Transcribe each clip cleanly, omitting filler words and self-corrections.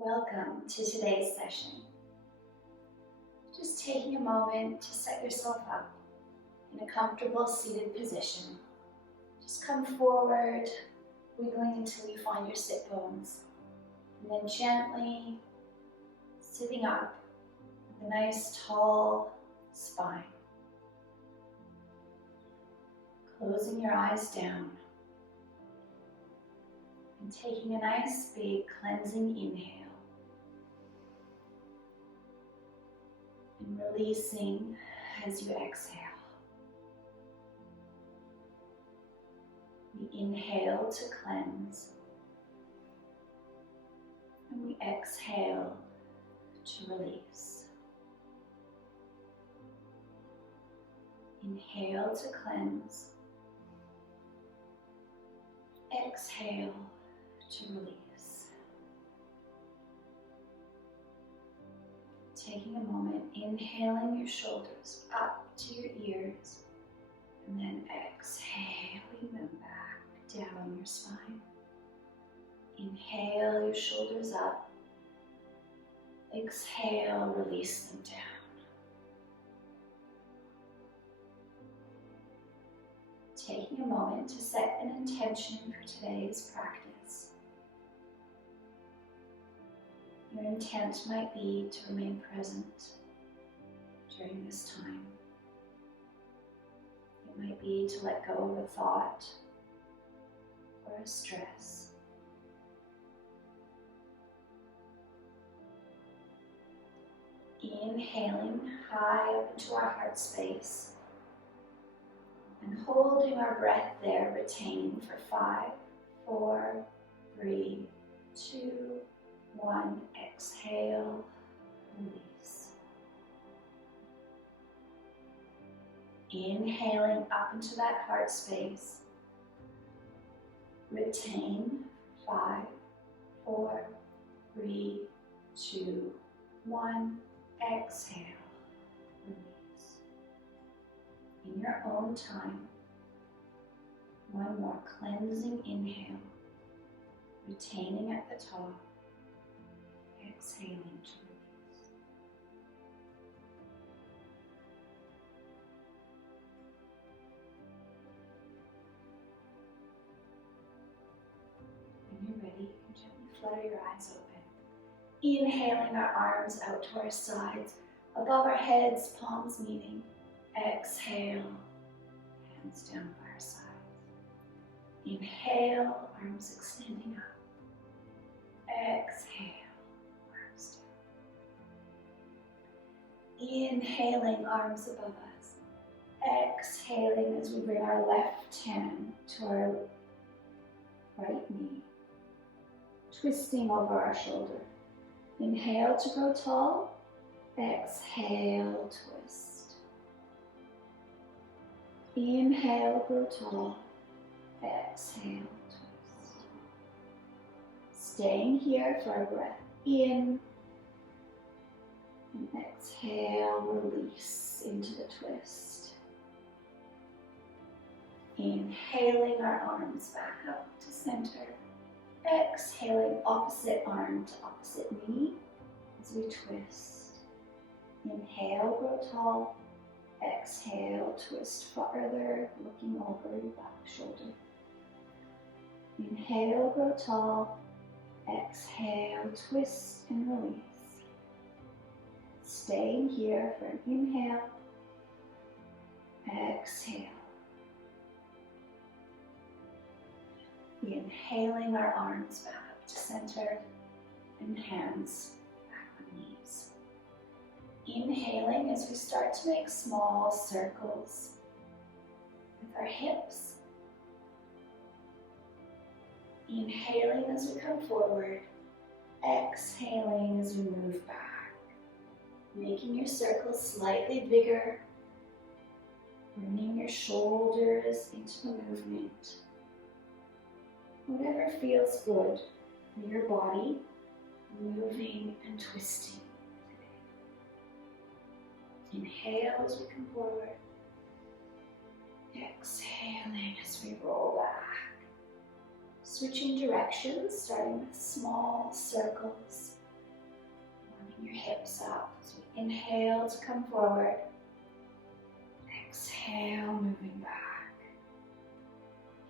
Welcome to today's session. Just taking a moment to set yourself up in a comfortable seated position. Just come forward, wiggling until you find your sit bones, and then gently sitting up with a nice tall spine. Closing your eyes down and taking a nice big cleansing inhale. And releasing as you exhale. We inhale to cleanse, and we exhale to release. Inhale to cleanse, exhale to release. Taking a moment, inhaling your shoulders up to your ears, and then exhaling them back down your spine. Inhale your shoulders up, exhale, release them down. Taking a moment to set an intention for today's practice. Your intent might be to remain present during this time. It might be to let go of a thought or a stress. Inhaling high up into our heart space and holding our breath there, retaining for 5, 4, 3, 2, 1, exhale, release. Inhaling up into that heart space. Retain. 5, 4, 3, 2, 1, exhale, release. In your own time, one more cleansing inhale, retaining at the top. Exhaling to release. When you're ready, you can gently flutter your eyes open. Inhaling our arms out to our sides, above our heads, palms meeting. Exhale, hands down by our sides. Inhale, arms extending up. Exhale. Inhaling, arms above us. Exhaling as we bring our left hand to our right knee. Twisting over our shoulder. Inhale to grow tall. Exhale, twist. Inhale, grow tall. Exhale, twist. Staying here for our breath in. And exhale, release into the twist. Inhaling our arms back up to center. Exhaling, opposite arm to opposite knee as we twist. Inhale, grow tall. Exhale, twist farther, looking over your back shoulder. Inhale, grow tall. Exhale, twist and release. Staying here for an inhale, exhale. Inhaling our arms back up to center and hands back on knees. Inhaling as we start to make small circles with our hips. Inhaling as we come forward, exhaling as we move back. Making your circles slightly bigger, bringing your shoulders into the movement. Whatever feels good for your body, moving and twisting today. Inhale as we come forward. Exhaling as we roll back. Switching directions, starting with small circles Open your hips up as we inhale to come forward. Exhale, moving back.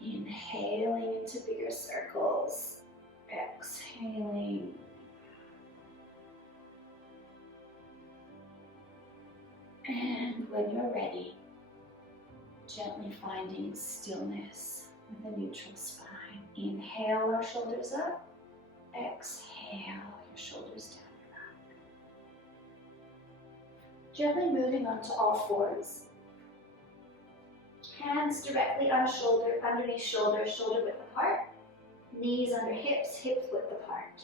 Inhaling into bigger circles. Exhaling. And when you're ready, gently finding stillness with a neutral spine. Inhale our shoulders up. Exhale your shoulders down your back. Gently moving onto all fours. Hands directly on shoulder, underneath shoulder, shoulder width apart. Knees under hips, hips width apart.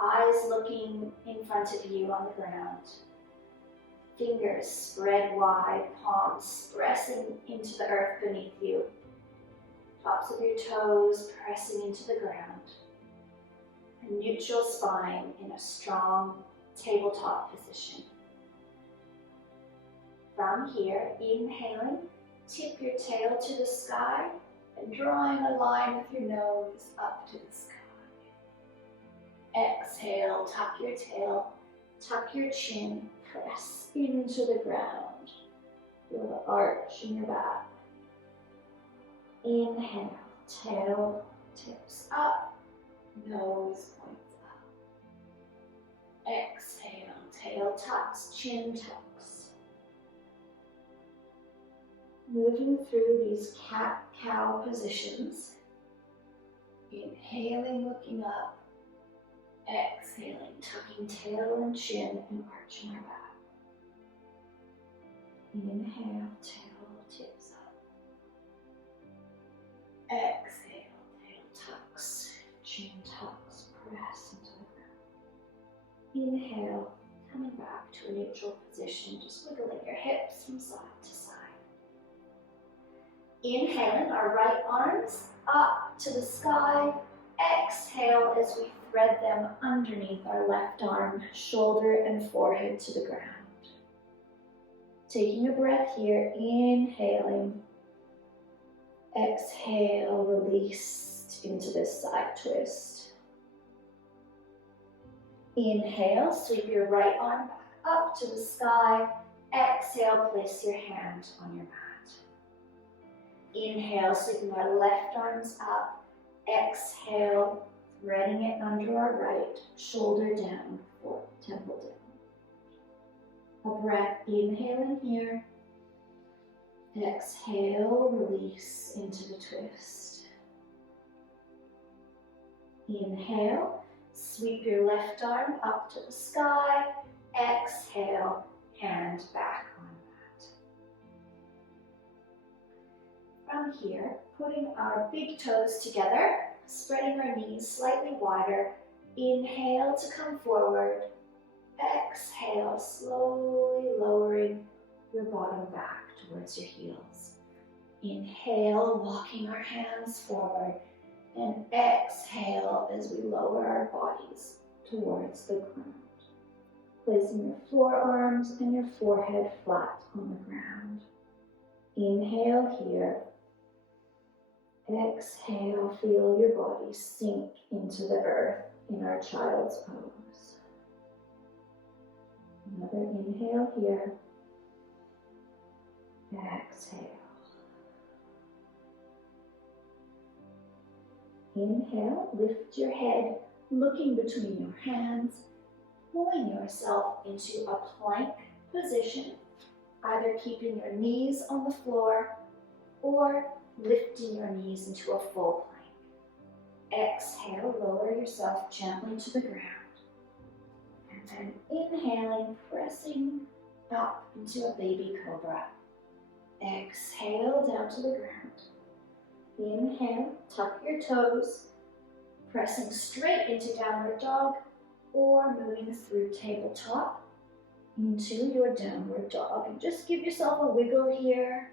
Eyes looking in front of you on the ground. Fingers spread wide, palms pressing into the earth beneath you. Tops of your toes pressing into the ground. A neutral spine in a strong tabletop position. From here, inhaling, tip your tail to the sky and drawing a line with your nose up to the sky. Exhale, tuck your tail, tuck your chin, press into the ground. Feel the arch in your back. Inhale, tail tips up, nose points up. Exhale, tail tucks, chin tucks. Moving through these cat-cow positions. Inhaling, looking up. Exhaling, tucking tail and chin and arching our back. Inhale, tail tips up. Exhale, tail tucks, chin tucks, press into the ground. Inhale, coming back to a neutral position, just wiggling your hips from side to side. Inhaling our right arms up to the sky. Exhale as we thread them underneath our left arm, shoulder and forehead to the ground. Taking a breath here, inhaling. Exhale, released into this side twist. Inhale, sweep your right arm back up to the sky. Exhale, place your hand on your mat. Inhale, sweeping our left arms up. Exhale, threading it under our right, shoulder down, temple down. A breath, inhaling here. Exhale, release into the twist. Inhale, sweep your left arm up to the sky. Exhale, hand back on mat. From here, putting our big toes together, spreading our knees slightly wider. Inhale to come forward. Exhale, slowly lowering your bottom back towards your heels. Inhale, walking our hands forward. And exhale as we lower our bodies towards the ground. Placing your forearms and your forehead flat on the ground. Inhale here. Exhale, feel your body sink into the earth in our child's pose. Another inhale here. Exhale. Inhale, lift your head, looking between your hands, pulling yourself into a plank position, either keeping your knees on the floor or lifting your knees into a full plank. Exhale, lower yourself gently to the ground. And then inhaling, pressing up into a baby cobra. Exhale, down to the ground. Inhale, tuck your toes, pressing straight into downward dog or moving through tabletop into your downward dog. And just give yourself a wiggle here,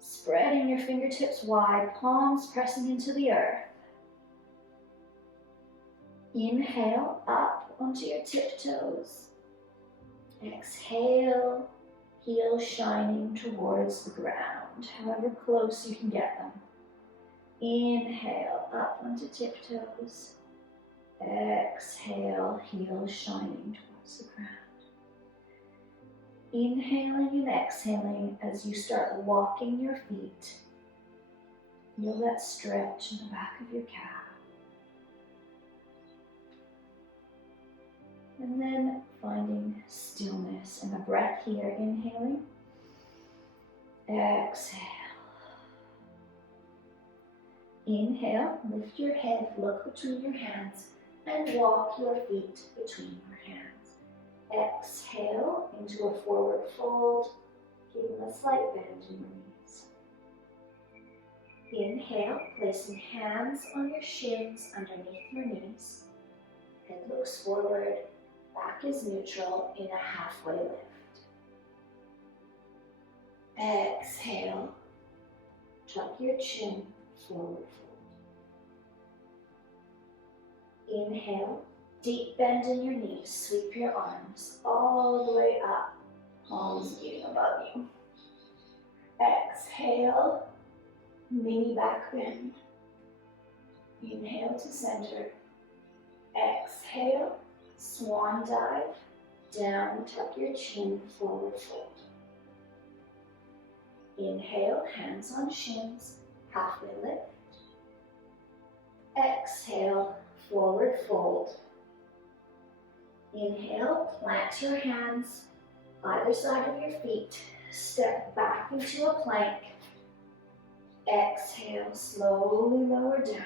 spreading your fingertips wide, palms pressing into the earth. Inhale, up onto your tiptoes. Exhale, heels shining towards the ground, however close you can get them. Inhale, up onto tiptoes. Exhale, heels shining towards towards the ground. Inhaling and exhaling as you start walking your feet. Feel that stretch in the back of your calf. And then finding stillness and a breath here. Inhaling. Exhale. Inhale, lift your head, look between your hands, and walk your feet between your hands. Exhale into a forward fold, giving a slight bend in your knees. Inhale, placing hands on your shins underneath your knees. Head looks forward, back is neutral in a halfway lift. Exhale, tuck your chin, forward fold. Inhale, deep bend in your knees, sweep your arms all the way up, palms meeting above you. Exhale, mini back bend. Inhale to center. Exhale, swan dive, down, tuck your chin, forward fold. Inhale, hands on shins, halfway lift. Exhale, forward fold. Inhale, plant your hands either side of your feet. Step back into a plank. Exhale, slowly lower down.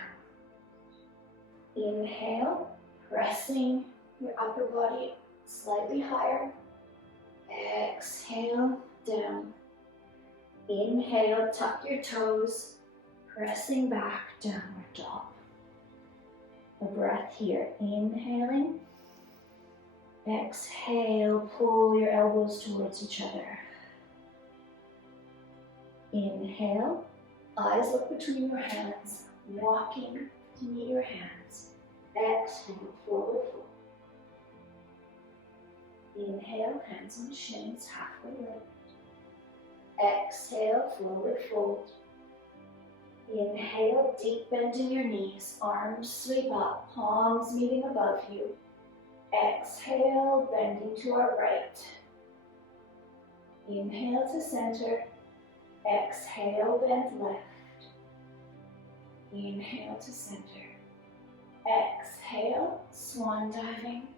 Inhale, pressing your upper body slightly higher. Exhale, down. Inhale, tuck your toes, pressing back, downward dog. A breath here, inhaling. Exhale, pull your elbows towards each other. Inhale, eyes look between your hands, walking to meet your hands. Exhale, forward fold. Inhale, hands on shins, halfway lift. Exhale, forward fold. Inhale, deep bend in your knees, arms sweep up, palms meeting above you. Exhale, bending to our right. Inhale to center. Exhale, bend left. Inhale to center. Exhale, swan diving,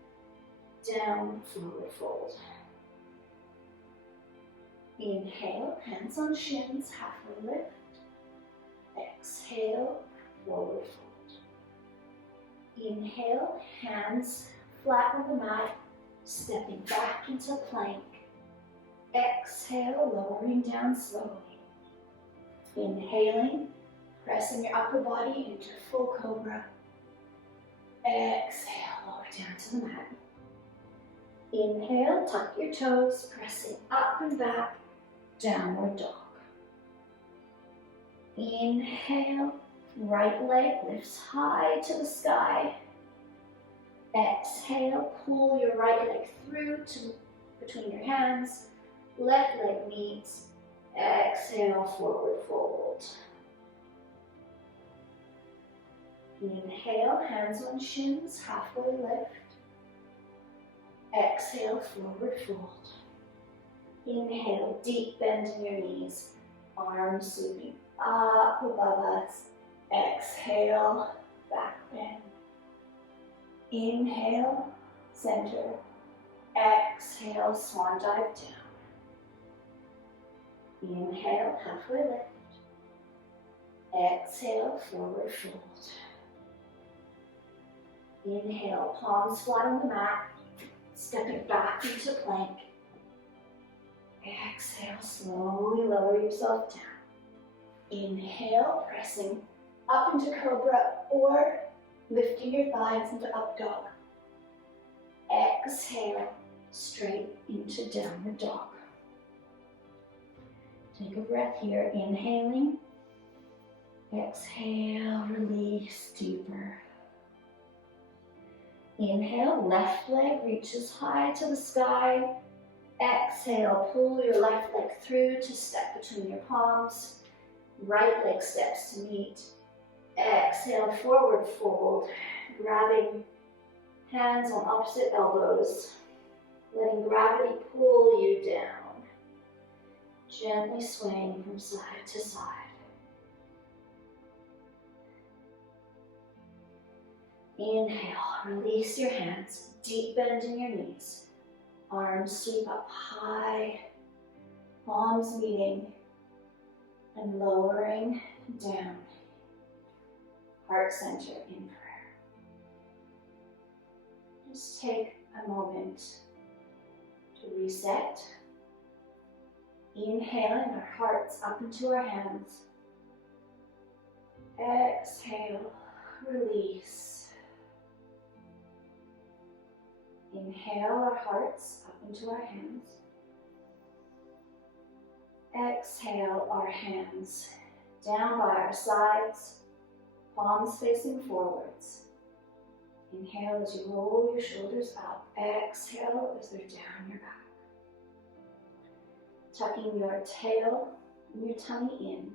down, forward fold. Inhale, hands on shins, halfway lift. Exhale, forward fold. Inhale, hands flat on the mat, stepping back into plank. Exhale, lowering down slowly. Inhaling, pressing your upper body into full cobra. Exhale, lower down to the mat. Inhale, tuck your toes, pressing up and back, downward dog. Inhale, right leg lifts high to the sky. Exhale, pull your right leg through to between your hands. Left leg meets. Exhale, forward fold. Inhale, hands on shins, halfway lift. Exhale, forward fold. Inhale, deep bend in your knees, arms sweeping up above us. Exhale, back bend. Inhale, center. Exhale, swan dive down. Inhale, halfway lift. Exhale, forward fold. Inhale, palms flat on the mat, stepping back into plank. Exhale, slowly lower yourself down. Inhale, pressing up into cobra or lifting your thighs into up dog. Exhale, straight into downward dog. Take a breath here, inhaling. Exhale, release deeper. Inhale, left leg reaches high to the sky. Exhale, pull your left leg through to step between your palms. Right leg steps to meet. Exhale, forward fold, grabbing hands on opposite elbows. letting gravity pull you down, gently swaying from side to side. Inhale, release your hands, deep bend in your knees, arms sweep up high, palms meeting and lowering down, heart center in prayer. Just take a moment to reset, inhaling our hearts up into our hands, exhale, release. Inhale our hearts up into our hands. Exhale our hands down by our sides, palms facing forwards. Inhale as you roll your shoulders up. Exhale as they're down your back. Tucking your tail and your tummy in.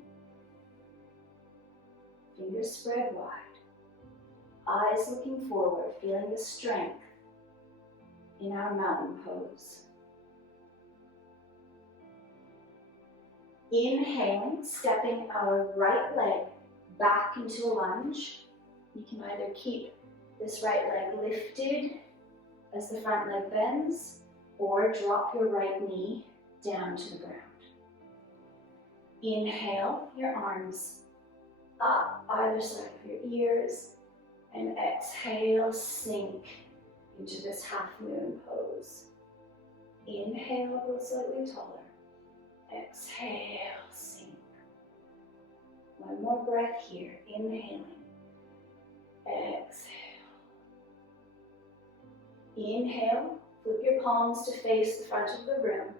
Fingers spread wide. Eyes looking forward, feeling the strength in our mountain pose. Inhaling, stepping our right leg back into a lunge. You can either keep this right leg lifted as the front leg bends, or drop your right knee down to the ground. Inhale, your arms up either side of your ears, and exhale, sink into this half moon pose. Inhale, go slightly taller. Exhale, sink. One more breath here, inhaling. Exhale. Inhale, flip your palms to face the front of the room.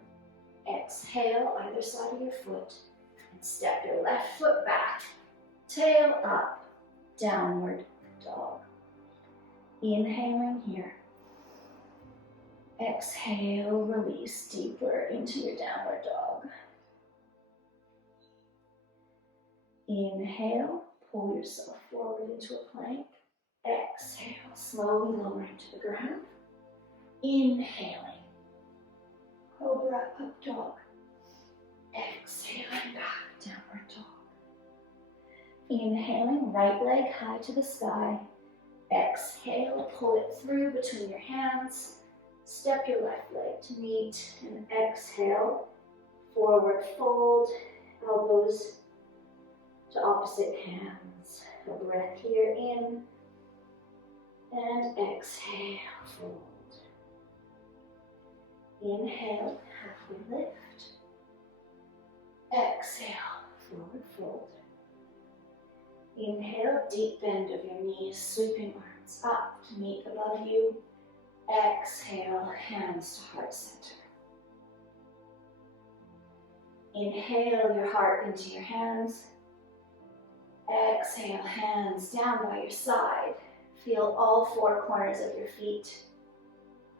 Exhale, either side of your foot, and step your left foot back. Tail up, downward dog. Inhaling here. Exhale, release deeper into your downward dog. Inhale, pull yourself forward into a plank. Exhale, slowly lowering to the ground. Inhaling, cobra up dog. Exhaling back, downward dog. Inhaling, right leg high to the sky. Exhale, pull it through between your hands. Step your left leg to meet, and exhale, forward fold, elbows to opposite hands. A breath here in, and exhale, fold. Inhale, halfway lift. Exhale, forward fold. Inhale, deep bend of your knees, sweeping arms up to meet above you. Exhale, hands to heart center. Inhale your heart into your hands. Exhale, hands down by your side. Feel all four corners of your feet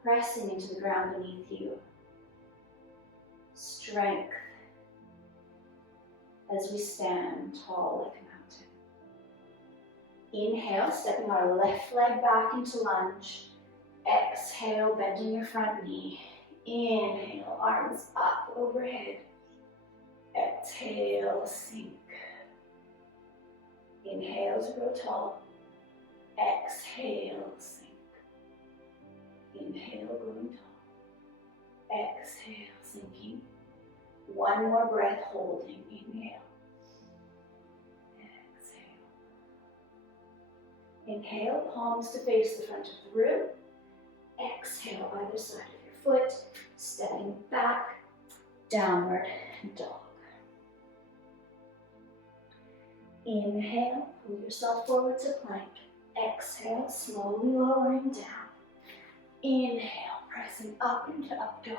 pressing into the ground beneath you. Strength as we stand tall like a mountain. Inhale, stepping our left leg back into lunge. Exhale, bending your front knee. Inhale, arms up overhead. Exhale, sink. Inhale to grow tall. Exhale, sink. Inhale, growing tall. Exhale, sinking. One more breath, holding. Inhale. Exhale. Inhale, palms to face the front of the room. Exhale, either side of your foot, stepping back, downward dog. Inhale, pull yourself forward to plank. Exhale, slowly lowering down. Inhale, pressing up into up dog.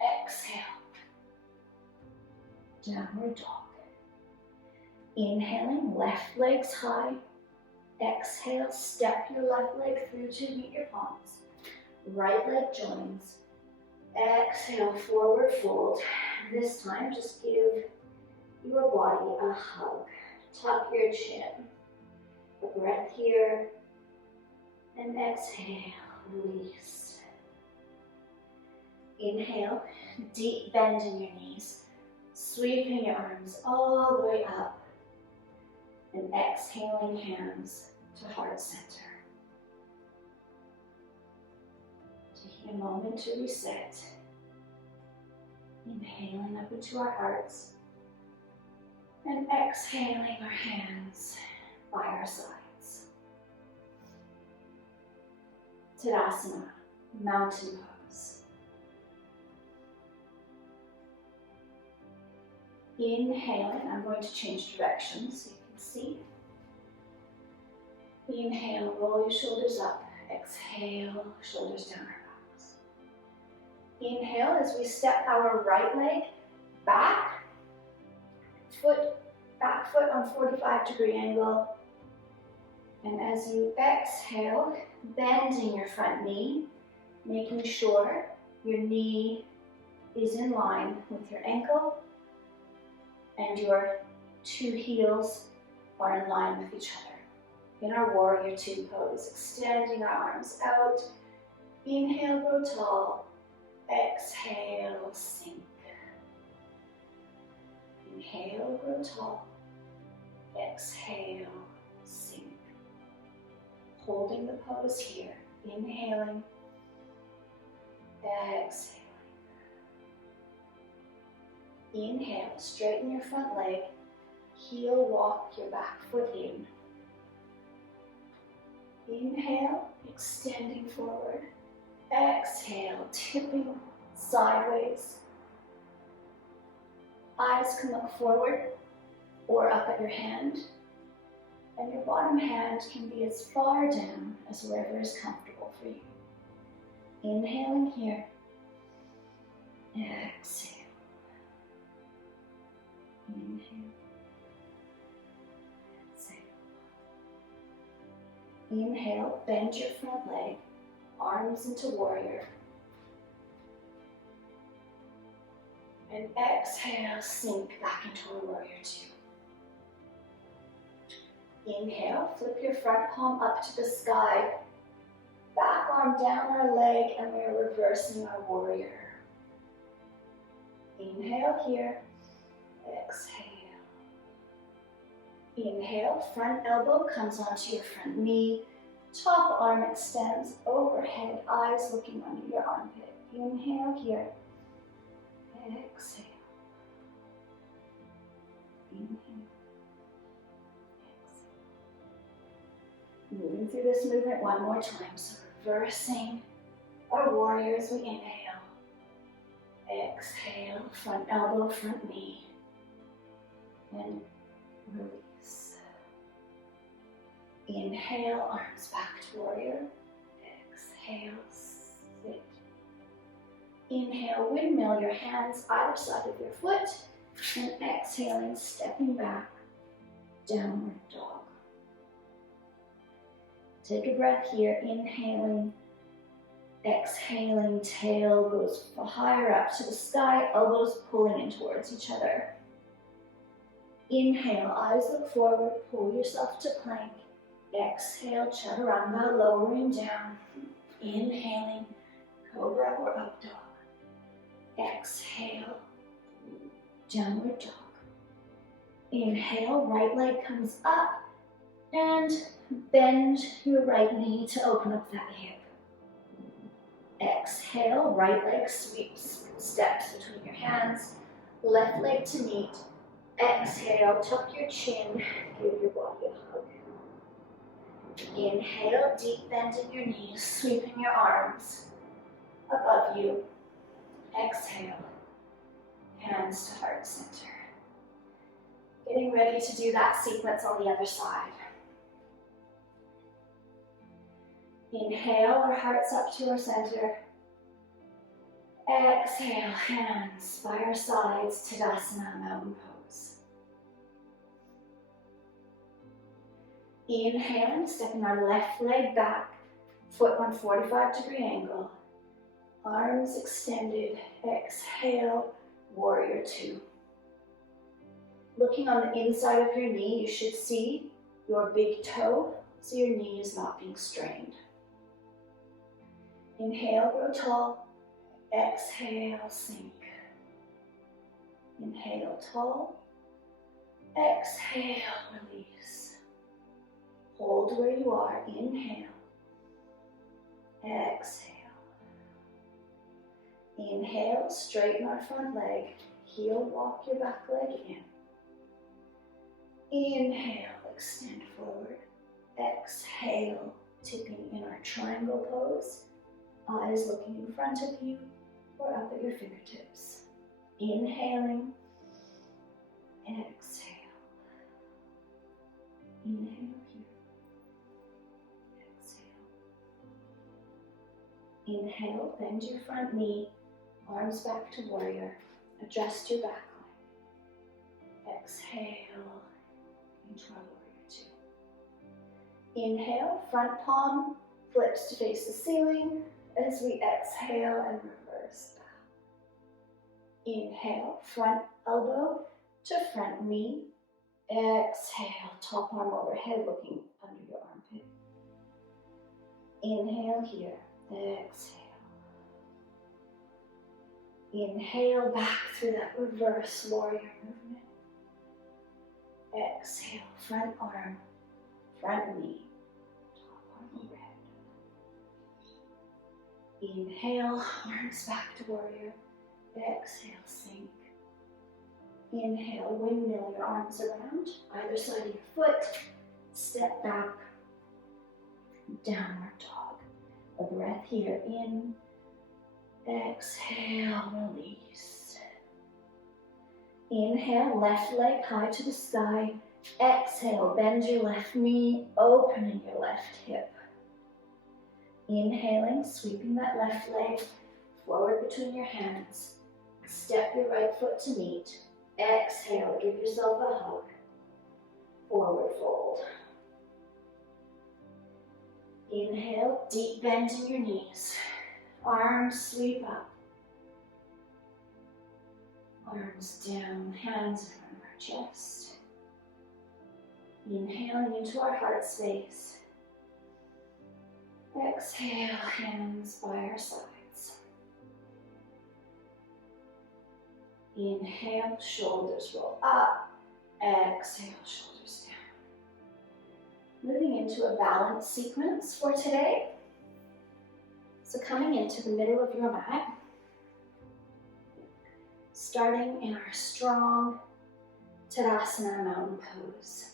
Exhale, downward dog. Inhaling, left legs high. Exhale, step your left leg through to meet your palms. Right leg joins. Exhale, forward fold. This time, just give your body a hug. Tuck your chin. A breath here. And exhale, release. Inhale, deep bend in your knees, sweeping your arms all the way up, and exhaling hands to heart center. Taking a moment to reset, inhaling up into our hearts, and exhaling our hands by our sides. Tadasana, mountain pose. Inhaling, I'm going to change directions so you can see. Inhale, roll your shoulders up. Exhale, shoulders down our backs. Inhale as we step our right leg back, back foot on 45-degree angle. And as you exhale, bending your front knee, making sure your knee is in line with your ankle and your two heels are in line with each other. In our warrior two pose, extending our arms out. Inhale, grow tall. Exhale, sink. Inhale, grow tall. Exhale, sink. Holding the pose here. Inhaling. Exhaling. Inhale, straighten your front leg. Heel walk your back foot in. Inhale, extending forward. Exhale, tipping sideways. Eyes can look forward or up at your hand. And your bottom hand can be as far down as wherever is comfortable for you. Inhaling here. Exhale. Inhale. Inhale, bend your front leg, arms into warrior. And exhale, sink back into a warrior two. Inhale, flip your front palm up to the sky, back arm down our leg, and we're reversing our warrior. Inhale here, exhale. Inhale, front elbow comes onto your front knee, top arm extends overhead, eyes looking under your armpit. Inhale here, exhale. Inhale, exhale. Moving through this movement one more time, so reversing our warrior as we inhale. Exhale, front elbow, front knee, and release. Inhale, arms back to warrior. Exhale, sit. Inhale, windmill your hands either side of your foot, and exhaling, stepping back, downward dog. Take a breath here, inhaling, exhaling, tail goes higher up to the sky, elbows pulling in towards each other. Inhale, eyes look forward, pull yourself to plank. Exhale, chaturanga, lowering down. Inhaling, cobra or up dog. Exhale, downward dog. Inhale, right leg comes up, and bend your right knee to open up that hip. Exhale, right leg sweeps, steps between your hands, left leg to meet. Exhale, tuck your chin, give your body a hug. Inhale, deep bend in your knees, sweeping your arms above you. Exhale, hands to heart center. Getting ready to do that sequence on the other side. Inhale, our hearts up to our center. Exhale, hands by our sides, Tadasana, mountain pose. Inhaling, stepping our left leg back, foot on 45-degree angle, arms extended. Exhale, warrior two. Looking on the inside of your knee, you should see your big toe, so your knee is not being strained. Inhale, grow tall. Exhale, sink. Inhale, tall. Exhale, release. Hold where you are. Inhale. Exhale. Inhale, straighten our front leg. Heel, walk your back leg in. Inhale, extend forward. Exhale, tipping in our triangle pose. Eyes looking in front of you or up at your fingertips. Inhaling. Exhale. Inhale here. Exhale. Inhale, bend your front knee, arms back to warrior. Adjust your back leg. Exhale into our warrior two. Inhale, front palm flips to face the ceiling as we exhale and reverse back. Inhale, front elbow to front knee. Exhale, top arm overhead looking under your armpit. Inhale here. Exhale. Inhale back through that reverse warrior movement. Exhale, front arm, front knee, top arm overhead. Inhale, arms back to warrior. Exhale, sink. Inhale, windmill your arms around either side of your foot. Step back, downward dog. A breath here in. Exhale, release. Inhale, left leg high to the sky. Exhale, bend your left knee, opening your left hip. Inhaling, sweeping that left leg forward between your hands. Step your right foot to meet. Exhale, give yourself a hug. Forward fold. Inhale, deep bend in your knees. Arms sweep up. Arms down, hands in front of our chest. Inhaling into our heart space. Exhale, hands by our sides. Inhale, shoulders roll up. Exhale, shoulders down. Moving into a balance sequence for today. So coming into the middle of your mat, starting in our strong Tadasana mountain pose.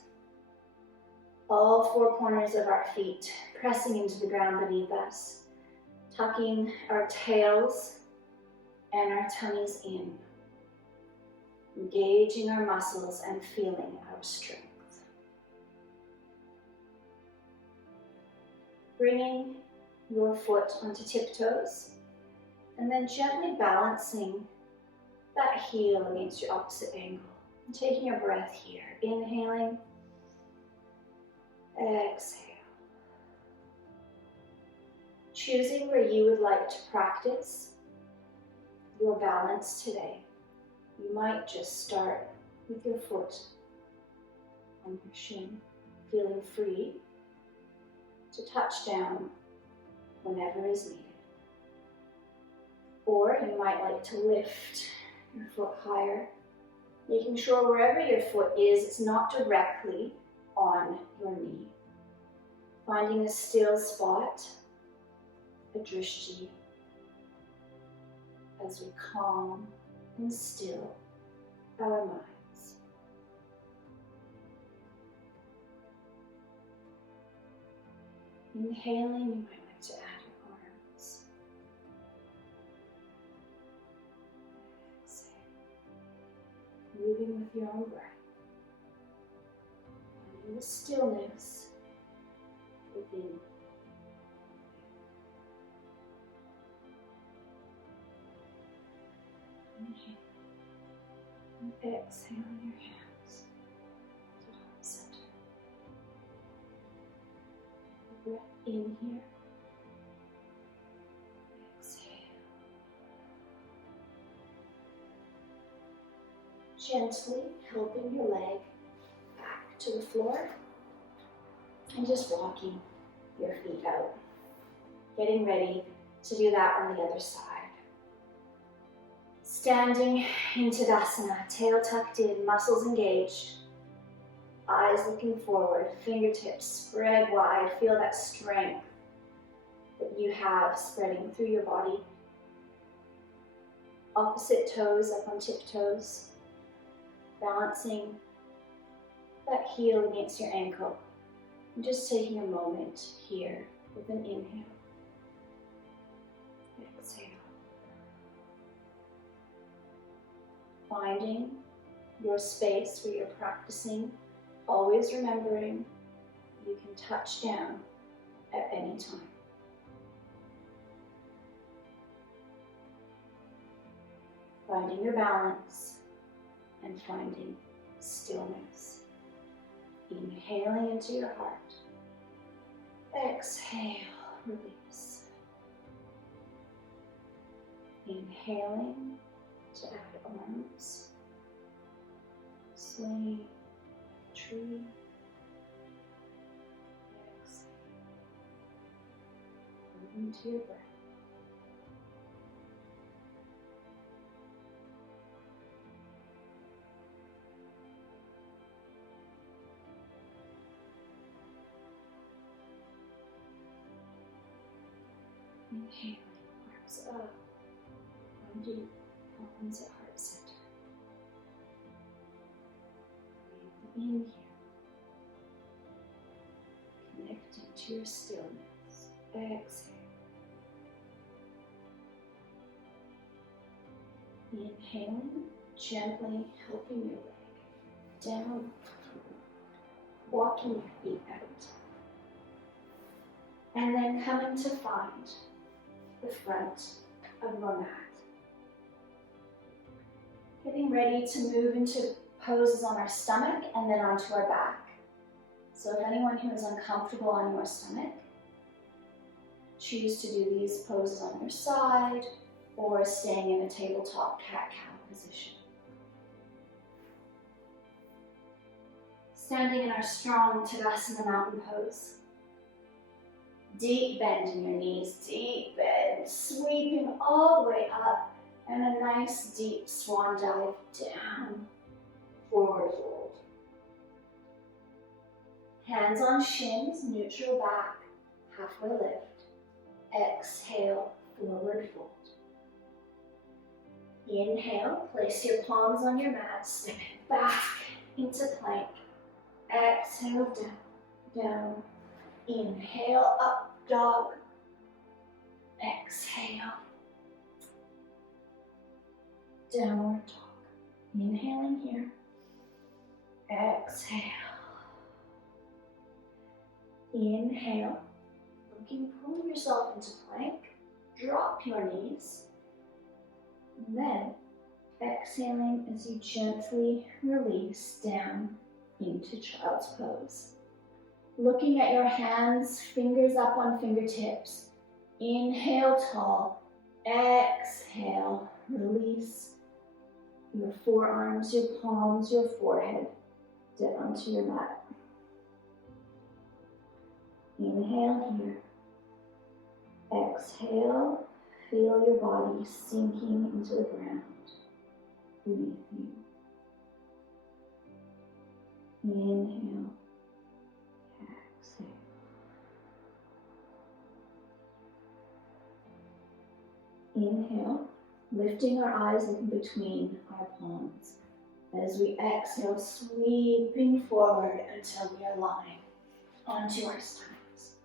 All four corners of our feet pressing into the ground beneath us, tucking our tails and our tummies in, engaging our muscles and feeling our strength. Bringing your foot onto tiptoes, and then gently balancing that heel against your opposite ankle. And taking a breath here, inhaling, exhale. Choosing where you would like to practice your balance today. You might just start with your foot on your shin, feeling free to touch down whenever is needed. Or you might like to lift your foot higher, making sure wherever your foot is, it's not directly on your knee. Finding a still spot, a drishti, as we calm and still our minds. Inhaling, you might like to add your arms. Exhale. Moving with your own breath. Finding the stillness within. Inhale. And exhaling your hands to heart center. Breath in here. Exhale. Gently helping your leg back to the floor and just walking your feet out. Getting ready to do that on the other side. Standing in Tadasana, tail tucked in, muscles engaged, eyes looking forward, fingertips spread wide. Feel that strength that you have spreading through your body. Opposite toes up on tiptoes, balancing that heel against your ankle. And just taking a moment here with an inhale. Exhale. Finding your space where you're practicing, always remembering you can touch down at any time. Finding your balance and finding stillness. Inhaling into your heart. Exhale, release. Inhaling to add arms, swaying, tree. Exhale. Move into your breath. Inhaling, arms up, arm deep, palms at heart center. Breathe in here, connecting to your stillness. Exhale. Inhaling, gently helping your leg down, walking your feet out. And then coming to find the front of your mat. Getting ready to move into poses on our stomach and then onto our back. So if anyone who is uncomfortable on your stomach, choose to do these poses on your side or staying in a tabletop cat-cow position. Standing in our strong Tadasana mountain pose. Deep bend in your knees, deep bend, sweeping all the way up, and a nice deep swan dive down, forward fold. Hands on shins, neutral back, halfway lift. Exhale, forward fold. Inhale, place your palms on your mat, step it back into plank. Exhale, down, down. Inhale, up dog. Exhale, downward dog. Inhaling here. Exhale. Inhale, pulling yourself into plank. Drop your knees. And then exhaling as you gently release down into child's pose. Looking at your hands, fingers up on fingertips. Inhale tall, exhale, release your forearms, your palms, your forehead down onto your mat. Inhale here. Exhale, feel your body sinking into the ground beneath you. Inhale. Inhale, lifting our eyes in between our palms. As we exhale, sweeping forward until we align onto our stomachs.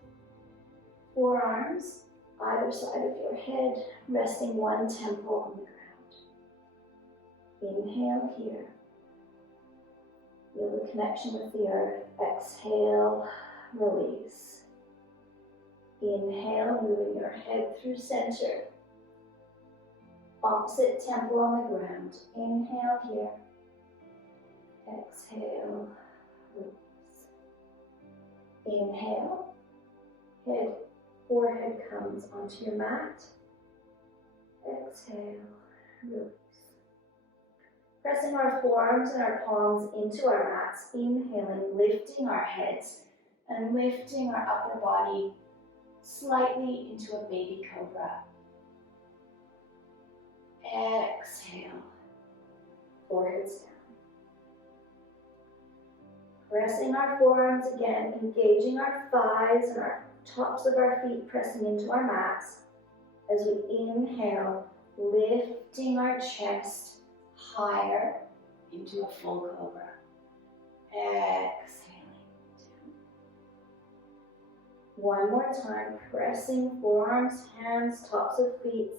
Forearms either side of your head, resting one temple on the ground. Inhale here. Feel the connection with the earth. Exhale, release. Inhale, moving your head through center. Opposite temple on the ground. Inhale here. Exhale, release. Inhale, forehead comes onto your mat. Exhale, release. Pressing our forearms and our palms into our mats. Inhaling, lifting our heads and lifting our upper body slightly into a baby cobra. Exhale. Foreheads down. Pressing our forearms again, engaging our thighs and our tops of our feet pressing into our mats. As we inhale, lifting our chest higher into a full cobra. Exhaling down. One more time, pressing forearms, hands, tops of feet.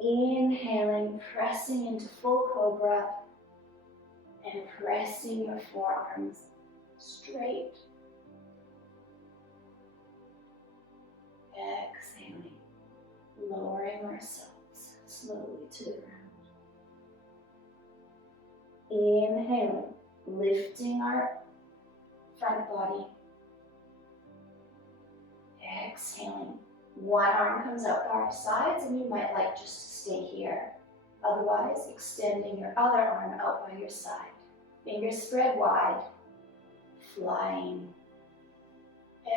Inhaling, pressing into full cobra and pressing your forearms straight. Exhaling, lowering ourselves slowly to the ground. Inhaling, lifting our front body. Exhaling, one arm comes out by our sides and you might like just to stay here. Otherwise, extending your other arm out by your side. Fingers spread wide, flying.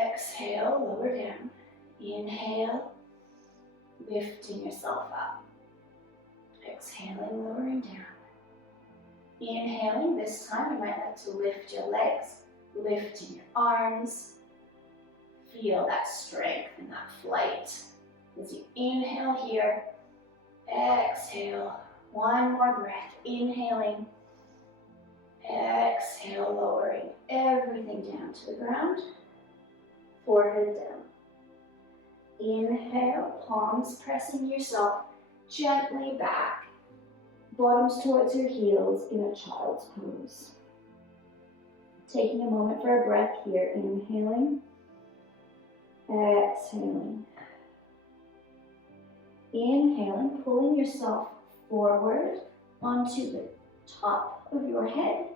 Exhale, lower down. Inhale, lifting yourself up. Exhaling, lowering down. Inhaling, this time you might like to lift your legs, lifting your arms. Feel that strength and that flight. As you inhale here, exhale, one more breath. Inhaling, exhale, lowering everything down to the ground. Forehead down. Inhale, palms pressing yourself gently back. Bottoms towards your heels in a child's pose. Taking a moment for a breath here. Inhaling, exhaling. Inhaling, pulling yourself forward onto the top of your head.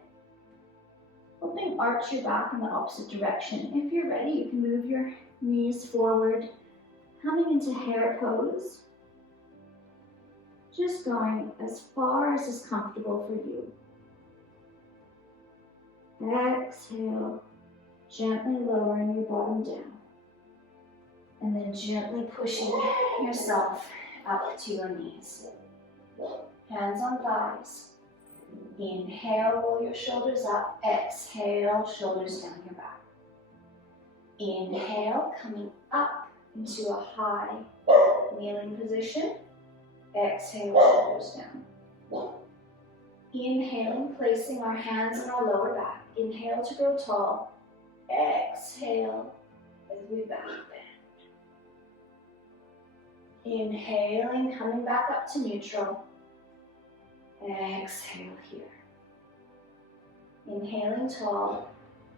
Helping arch your back in the opposite direction. If you're ready, you can move your knees forward, coming into hare pose. Just going as far as is comfortable for you. Exhale, gently lowering your bottom down. And then gently pushing yourself up to your knees. Hands on thighs. Inhale, roll your shoulders up. Exhale, shoulders down your back. Inhale, coming up into a high kneeling position. Exhale, shoulders down. Inhaling, placing our hands on our lower back. Inhale to grow tall. Exhale as we back bend. Inhaling, coming back up to neutral. Exhale here. Inhaling tall.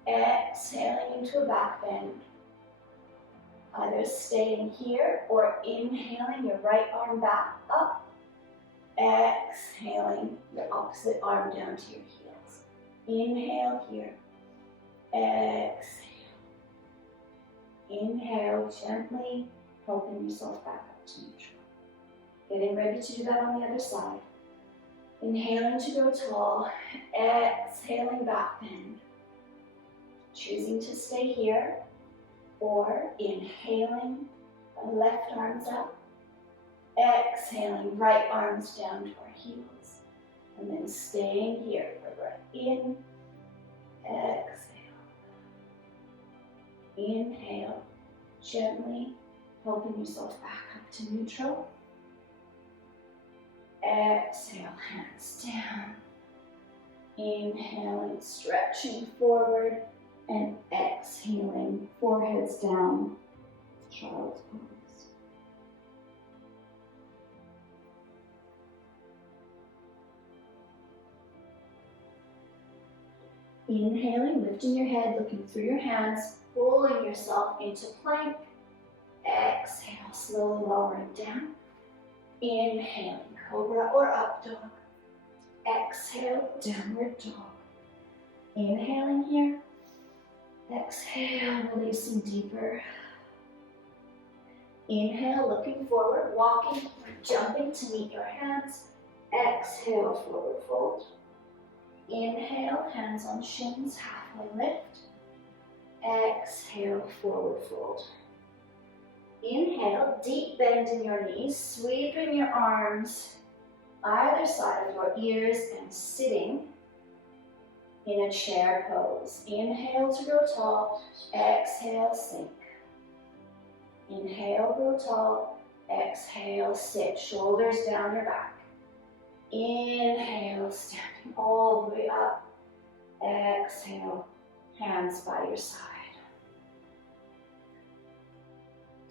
Exhaling into a back bend. Either staying here or inhaling your right arm back up. Exhaling your opposite arm down to your heels. Inhale here. Exhale. Inhale gently, helping yourself back up to neutral. Getting ready to do that on the other side. Inhaling to go tall. Exhaling back bend. Choosing to stay here or inhaling left arms up. Exhaling, right arms down to our heels. And then staying here for breath in. Exhale. Inhale, gently helping yourself back up to neutral. Exhale, hands down. Inhaling, stretching forward. And exhaling, foreheads down, child's pose. Inhaling, lifting your head, looking through your hands, pulling yourself into plank. Exhale, slowly lowering down. Inhaling, cobra or up dog. Exhale, downward dog. Inhaling here. Exhale, releasing deeper. Inhale, looking forward, walking, jumping to meet your hands. Exhale, forward fold. Inhale, hands on shins, halfway lift. Exhale, forward fold. Inhale, deep bend in your knees, sweeping your arms either side of your ears and sitting in a chair pose. Inhale to grow tall, exhale, sink. Inhale, grow tall, exhale, sit. Shoulders down your back. Inhale, standing all the way up. Exhale, hands by your side.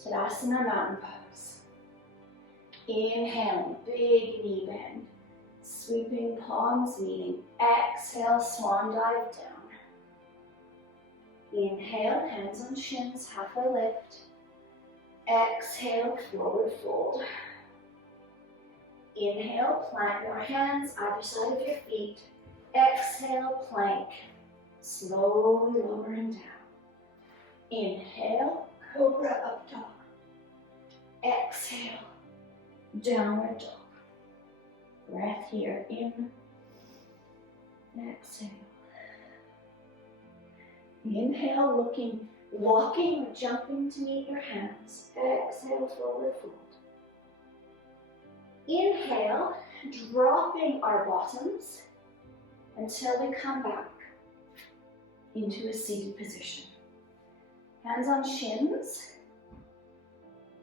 Tadasana, mountain pose. Inhaling, big knee bend. Sweeping palms meeting. Exhale, swan dive down. Inhale, hands on shins, halfway lift. Exhale, forward fold. Inhale, plant your hands either side of your feet. Exhale, plank. Slowly lowering down. Inhale, cobra up dog. Exhale, downward dog. Breath here, in, exhale. Inhale, looking, walking or jumping to meet your hands. Exhale, forward fold. Inhale, dropping our bottoms until we come back into a seated position. Hands on shins,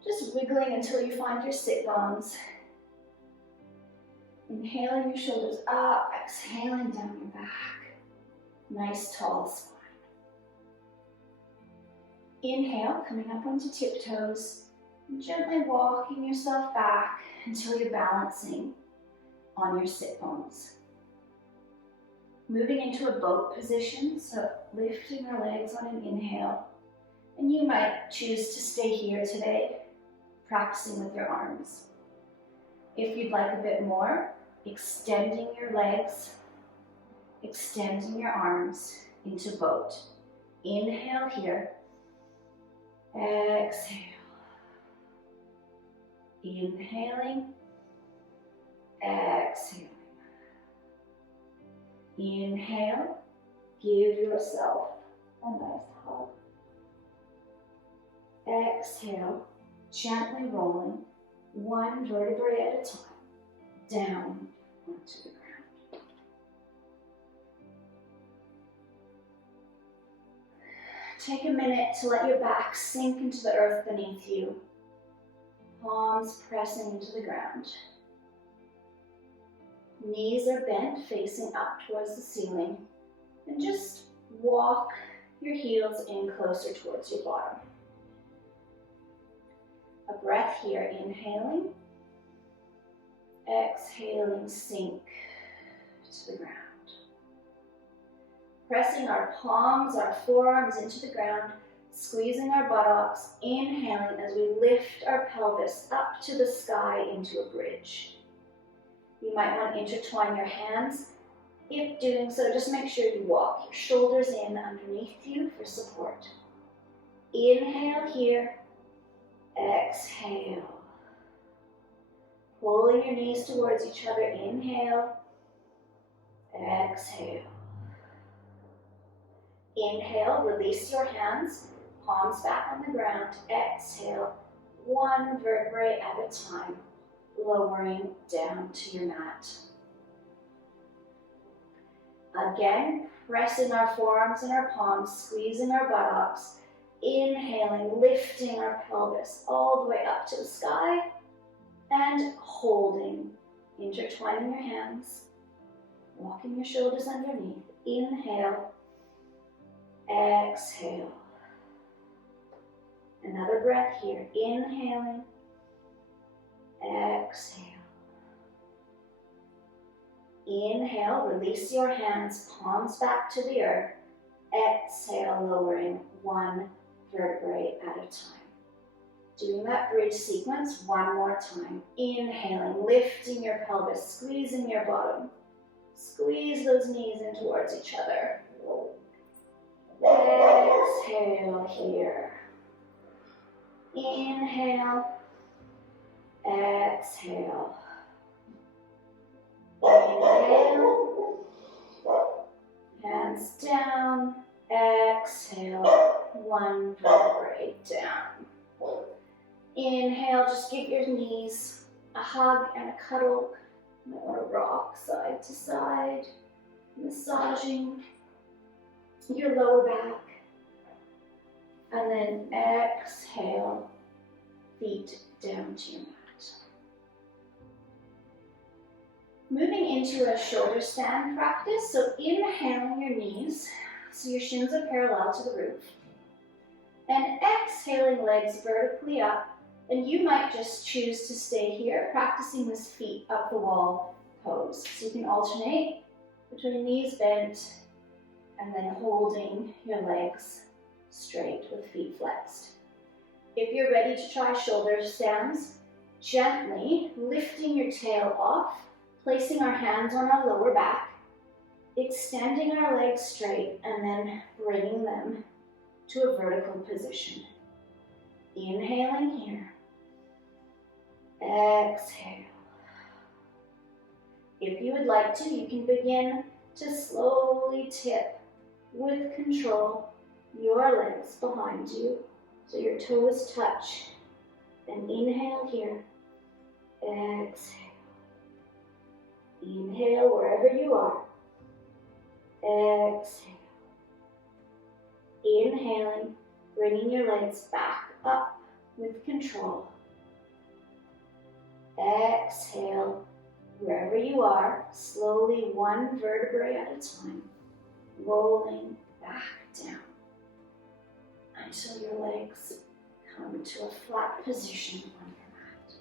just wiggling until you find your sit bones. Inhaling your shoulders up, exhaling down your back. Nice tall spine. Inhale, coming up onto tiptoes, and gently walking yourself back until you're balancing on your sit bones. Moving into a boat position, so lifting our legs on an inhale. And you might choose to stay here today, practicing with your arms. If you'd like a bit more, extending your legs, extending your arms into boat. Inhale here. Exhale. Inhaling. Exhaling. Inhale. Give yourself a nice hug. Exhale. Gently rolling, one vertebrae at a time, down onto the ground. Take a minute to let your back sink into the earth beneath you, palms pressing into the ground. Knees are bent, facing up towards the ceiling, and just walk your heels in closer towards your bottom. A breath here, inhaling, exhaling, sink to the ground. Pressing our palms, our forearms into the ground, squeezing our buttocks, inhaling as we lift our pelvis up to the sky into a bridge. You might want to intertwine your hands. If doing so, just make sure you walk your shoulders in underneath you for support. Inhale here. Exhale. Pulling your knees towards each other. Inhale. Exhale. Inhale, release your hands, palms back on the ground. Exhale, one vertebrae at a time, lowering down to your mat. Again, pressing our forearms and our palms, squeezing our buttocks. Inhaling, lifting our pelvis all the way up to the sky, and holding, intertwining your hands, walking your shoulders underneath. Inhale, exhale. Another breath here, inhaling, exhale. Inhale, release your hands, palms back to the earth. Exhale, lowering one vertebrae at a time. Doing that bridge sequence one more time. Inhaling, lifting your pelvis, squeezing your bottom. Squeeze those knees in towards each other. Exhale here. Inhale. Exhale. Inhale. Hands down. Exhale. One vertebrae down. Inhale, just give your knees a hug and a cuddle. You might want to rock side to side, massaging your lower back. And then exhale, feet down to your mat. Moving into a shoulder stand practice. So inhaling your knees, so your shins are parallel to the roof. And exhaling legs vertically up. And you might just choose to stay here, practicing this feet up the wall pose. So you can alternate between knees bent and then holding your legs straight with feet flexed. If you're ready to try shoulder stands, gently lifting your tail off, placing our hands on our lower back, extending our legs straight, and then bringing them to a vertical position. Inhaling here. Exhale. If you would like to, you can begin to slowly tip with control your legs behind you so your toes touch. Then inhale here. Exhale. Inhale wherever you are. Exhale. Inhaling, bringing your legs back up with control. Exhale, wherever you are, slowly one vertebrae at a time, rolling back down until your legs come to a flat position on your mat.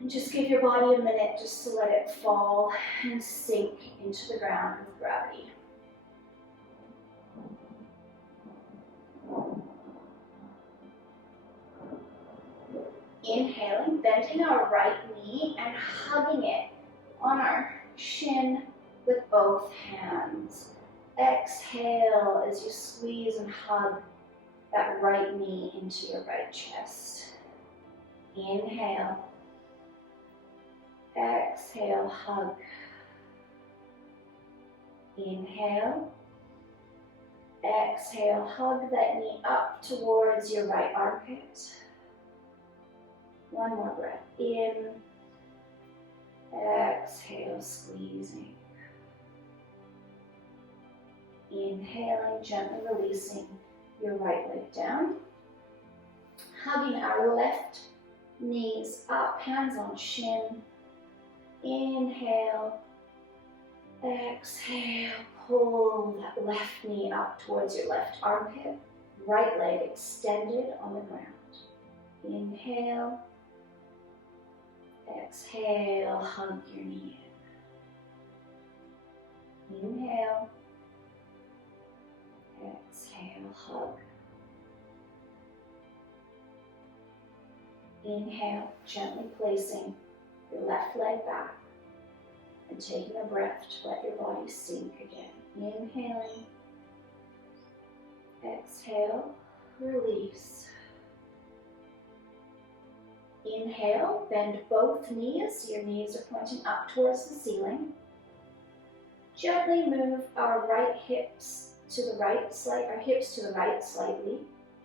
And just give your body a minute just to let it fall and sink into the ground with gravity. Inhaling, bending our right knee and hugging it on our shin with both hands. Exhale as you squeeze and hug that right knee into your right chest. Inhale. Exhale, hug. Inhale. Exhale, hug that knee up towards your right armpit. One more breath in. Exhale, squeezing. Inhaling, gently releasing your right leg down. Hugging our left knees up, hands on shin. Inhale. Exhale, pull that left knee up towards your left armpit. Right leg extended on the ground. Inhale. Exhale, hug your knee in. Inhale. Exhale, hug. Inhale, gently placing your left leg back and taking a breath to let your body sink again. Inhaling. Exhale, release. Inhale, bend both knees. Your knees are pointing up towards the ceiling. Gently move our right hips to the right, our hips to the right slightly,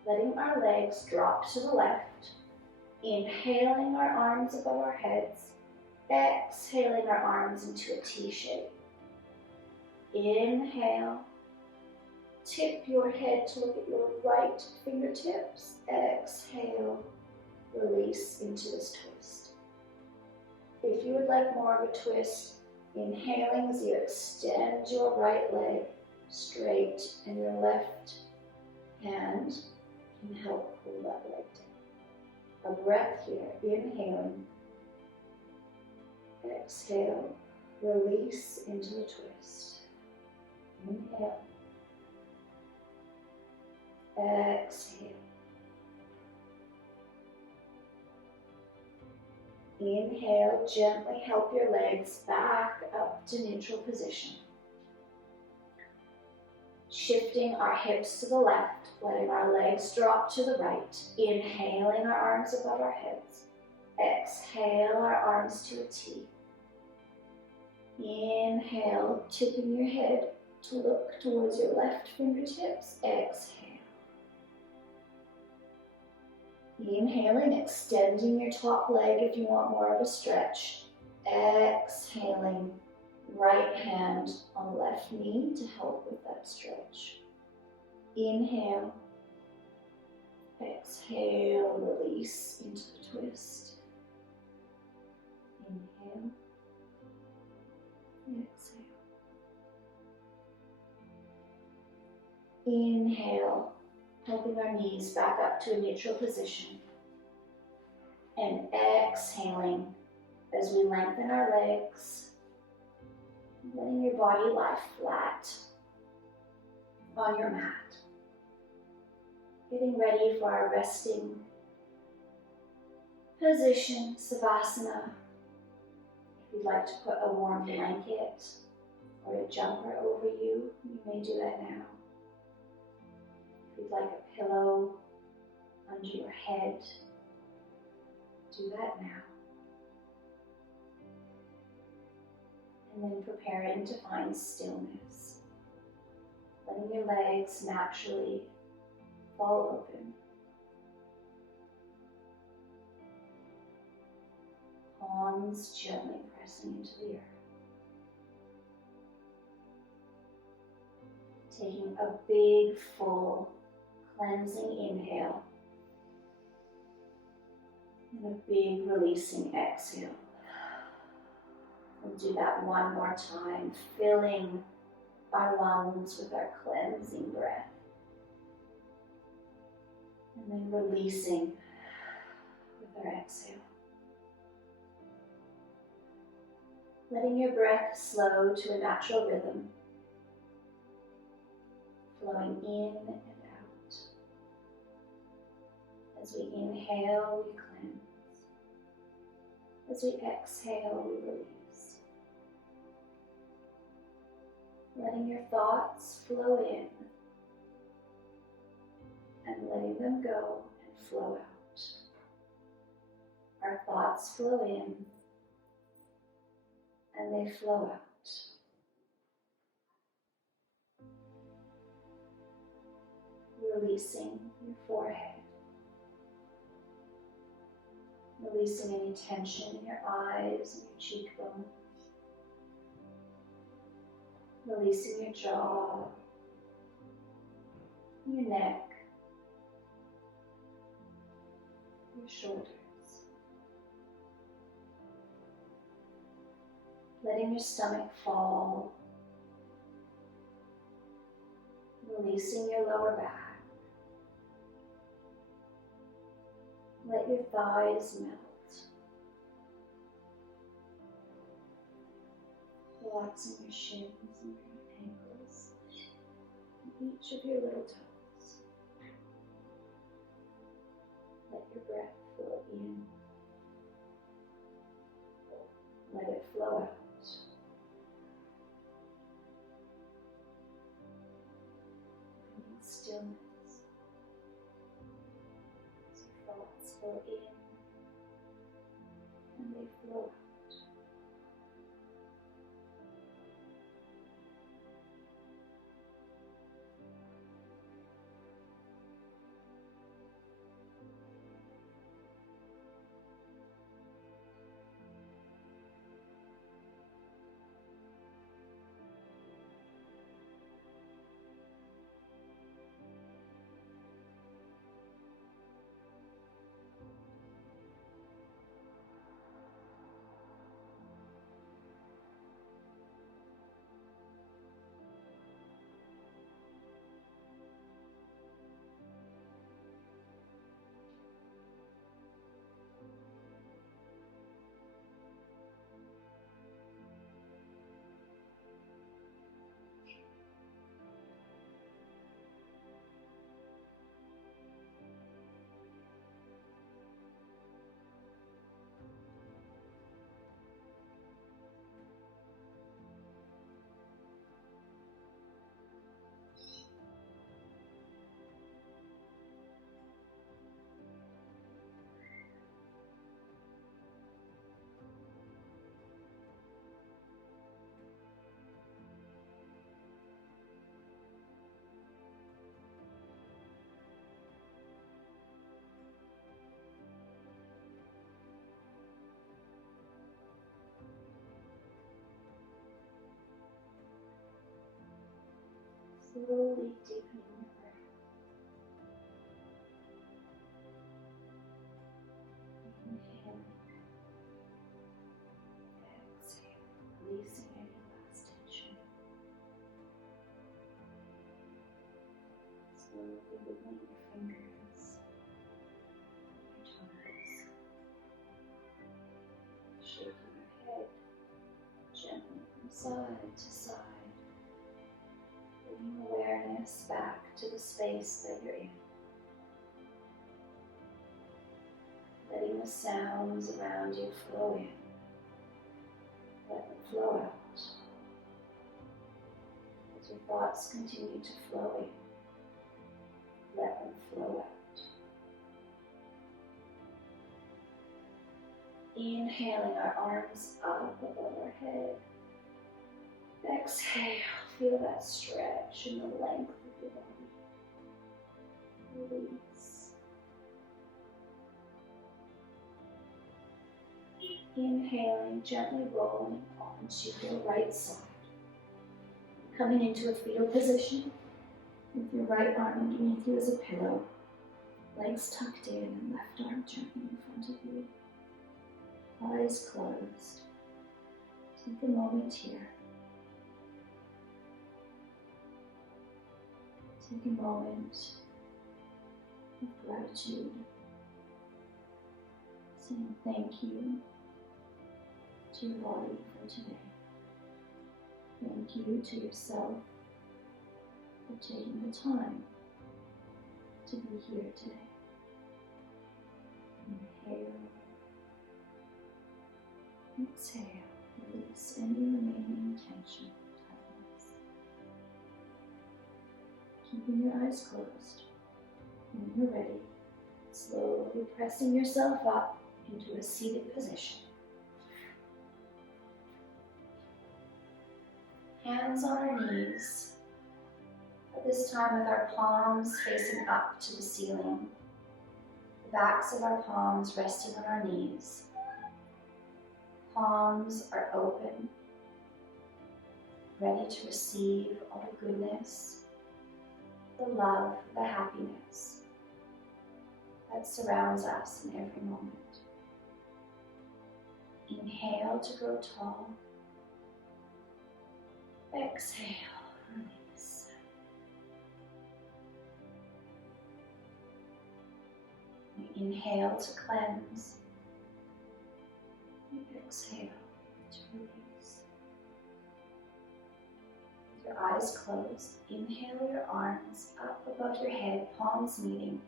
letting our legs drop to the left. Inhaling our arms above our heads. Exhaling our arms into a T shape. Inhale. Tip your head to look at your right fingertips. Exhale. Release into this twist. If you would like more of a twist, inhaling as you extend your right leg straight and your left hand can help pull that leg down. A breath here, inhaling. Exhale, release into the twist. Inhale. Exhale. Inhale, gently help your legs back up to neutral position. Shifting our hips to the left, letting our legs drop to the right. Inhaling our arms above our heads. Exhale our arms to a T. Inhale, tipping your head to look towards your left fingertips. Exhale. Inhaling, extending your top leg if you want more of a stretch. Exhaling, right hand on the left knee to help with that stretch. Inhale. Exhale, release into the twist. Inhale. Exhale. Inhale, helping our knees back up to a neutral position. And exhaling as we lengthen our legs, letting your body lie flat on your mat. Getting ready for our resting position, Savasana. If you'd like to put a warm blanket or a jumper over you, you may do that now. If you'd like a pillow under your head, do that now. And then preparing to find stillness. Letting your legs naturally fall open. Palms gently pressing into the earth. Taking a big, full, cleansing inhale. And a big, releasing exhale. We'll do that one more time, filling our lungs with our cleansing breath. And then releasing with our exhale. Letting your breath slow to a natural rhythm. Flowing in and out. As we inhale, we cleanse. As we exhale, we release. Letting your thoughts flow in and letting them go and flow out. Our thoughts flow in and they flow out. Releasing your forehead. Releasing any tension in your eyes and your cheekbones. Releasing your jaw, your neck, your shoulders. Letting your stomach fall. Releasing your lower back. Let your thighs melt. Relaxing your shins and your ankles, and each of your little toes. Let your breath flow in. Let it flow out. Bringing stillness. As your thoughts flow in and they flow out. wiggling your fingers, your toes, shaking your head gently from side to side, bringing awareness back to the space that you're in. Letting the sounds around you flow in. Let them flow out. As your thoughts continue to flow in, let them flow out. Inhaling our arms up above our head. Exhale, feel that stretch in the length of your body. Release. Inhaling, gently rolling onto your right side. Coming into a fetal position with your right arm underneath you as a pillow. Legs tucked in and left arm gently in front of you. Eyes closed. Take a moment here. Take a moment of gratitude. Saying thank you to your body for today. Thank you to yourself for taking the time to be here today. Inhale. Exhale. Release any remaining tension, tightness. Keeping your eyes closed. When you're ready, slowly pressing yourself up into a seated position. Hands on our knees, at this time with our palms facing up to the ceiling, the backs of our palms resting on our knees. Palms are open, ready to receive all the goodness, the love, the happiness that surrounds us in every moment. Inhale to grow tall. Exhale, release. Inhale to cleanse. Exhale to release. With your eyes closed, inhale your arms up above your head, palms meeting.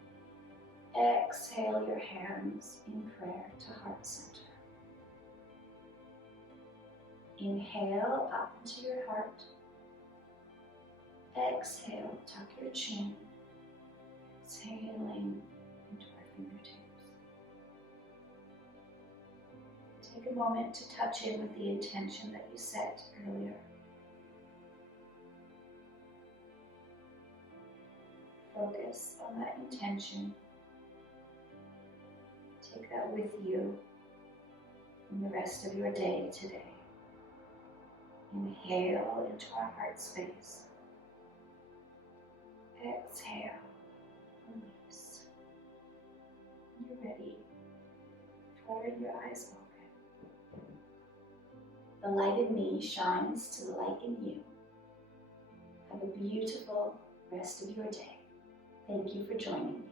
Exhale your hands in prayer to heart center. Inhale up into your heart. Exhale, tuck your chin. Exhaling into our fingertips. Take a moment to touch in with the intention that you set earlier. Focus on that intention. Take that with you in the rest of your day today. Inhale into our heart space. Exhale, release. When you're ready, flutter your eyes open. The light in me shines to the light in you. Have a beautiful rest of your day. Thank you for joining me.